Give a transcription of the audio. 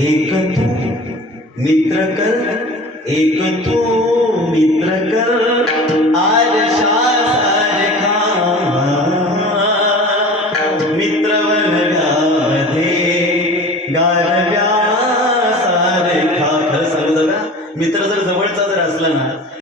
एकतो मित्र कर एकतो मित्र कर. आज मित्रवन गाधे. गारव्या सारे खा. खरं सांगू दादा मित्र जर जवळचा जर असला ना